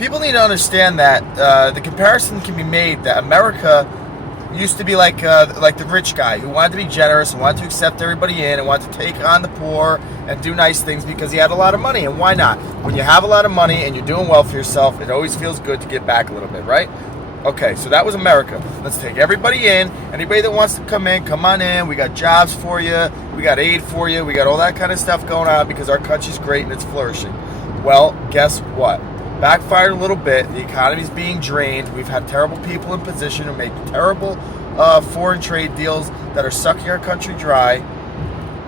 people need to understand that the comparison can be made that America used to be like the rich guy who wanted to be generous and wanted to accept everybody in and wanted to take on the poor and do nice things because he had a lot of money. And why not? When you have a lot of money and you're doing well for yourself, it always feels good to give back a little bit, right? Okay, so that was America. Let's take everybody in. Anybody that wants to come in, come on in. We got jobs for you. We got aid for you. We got all that kind of stuff going on because our country's great and it's flourishing. Well, guess what? Backfired a little bit. The economy's being drained. We've had terrible people in position who make terrible foreign trade deals that are sucking our country dry.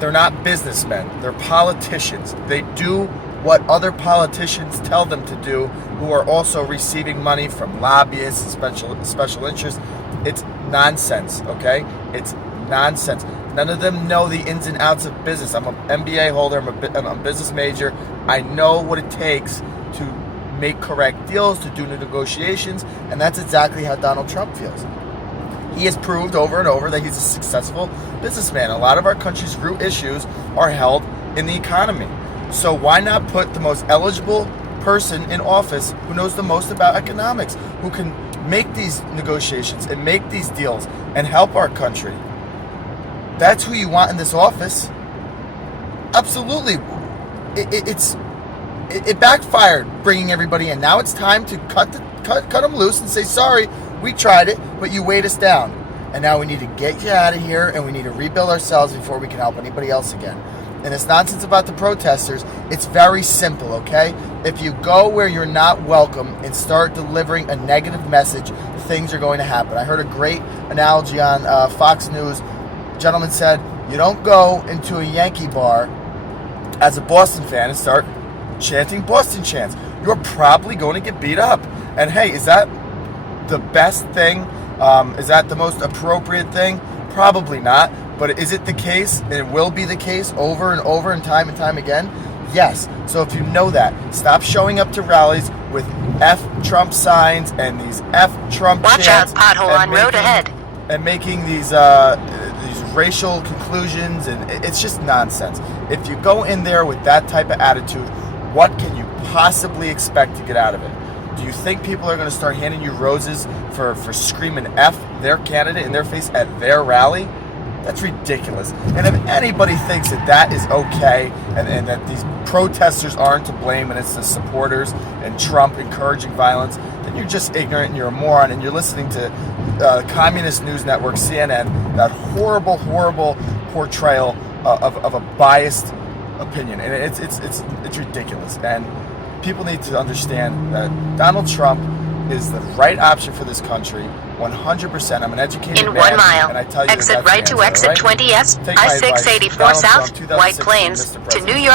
They're not businessmen. They're politicians. They do what other politicians tell them to do, who are also receiving money from lobbyists and special interests. It's nonsense, okay? It's nonsense. None of them know the ins and outs of business. I'm an MBA holder. I'm a business major. I know what it takes to make correct deals, to do negotiations, and that's exactly how Donald Trump feels. He has proved over and over that he's a successful businessman. A lot of our country's root issues are held in the economy. So why not put the most eligible person in office who knows the most about economics, who can make these negotiations and make these deals and help our country? That's who you want in this office. Absolutely. It backfired bringing everybody in. Now it's time to cut them loose and say, sorry, we tried it, but you weighed us down. And now we need to get you out of here and we need to rebuild ourselves before we can help anybody else again. And this nonsense about the protesters, it's very simple, okay? If you go where you're not welcome and start delivering a negative message, things are going to happen. I heard a great analogy on Fox News. A gentleman said, you don't go into a Yankee bar as a Boston fan and start chanting Boston chants. You're probably going to get beat up. And hey, is that the best thing? Is that the most appropriate thing? Probably not. But is it the case? And it will be the case over and over and time again? Yes. So if you know that, stop showing up to rallies with F Trump signs and these F Trump Watch chants. out, pothole on road ahead. And making these racial conclusions, and it's just nonsense. If you go in there with that type of attitude, what can you possibly expect to get out of it? Do you think people are going to start handing you roses for screaming F their candidate in their face at their rally? That's ridiculous. And if anybody thinks that is okay and that these protesters aren't to blame and it's the supporters and Trump encouraging violence, then you're just ignorant and you're a moron and you're listening to Communist News Network, CNN, that horrible portrayal of a biased opinion. And it's ridiculous. And people need to understand that Donald Trump is the right option for this country, 100%. I'm an educated in man, 1 mile, and I tell you exit right to exit 20S, Take my advice. I-684 Donald South, Trump, White 2016, Plains, Mr. to President. New York.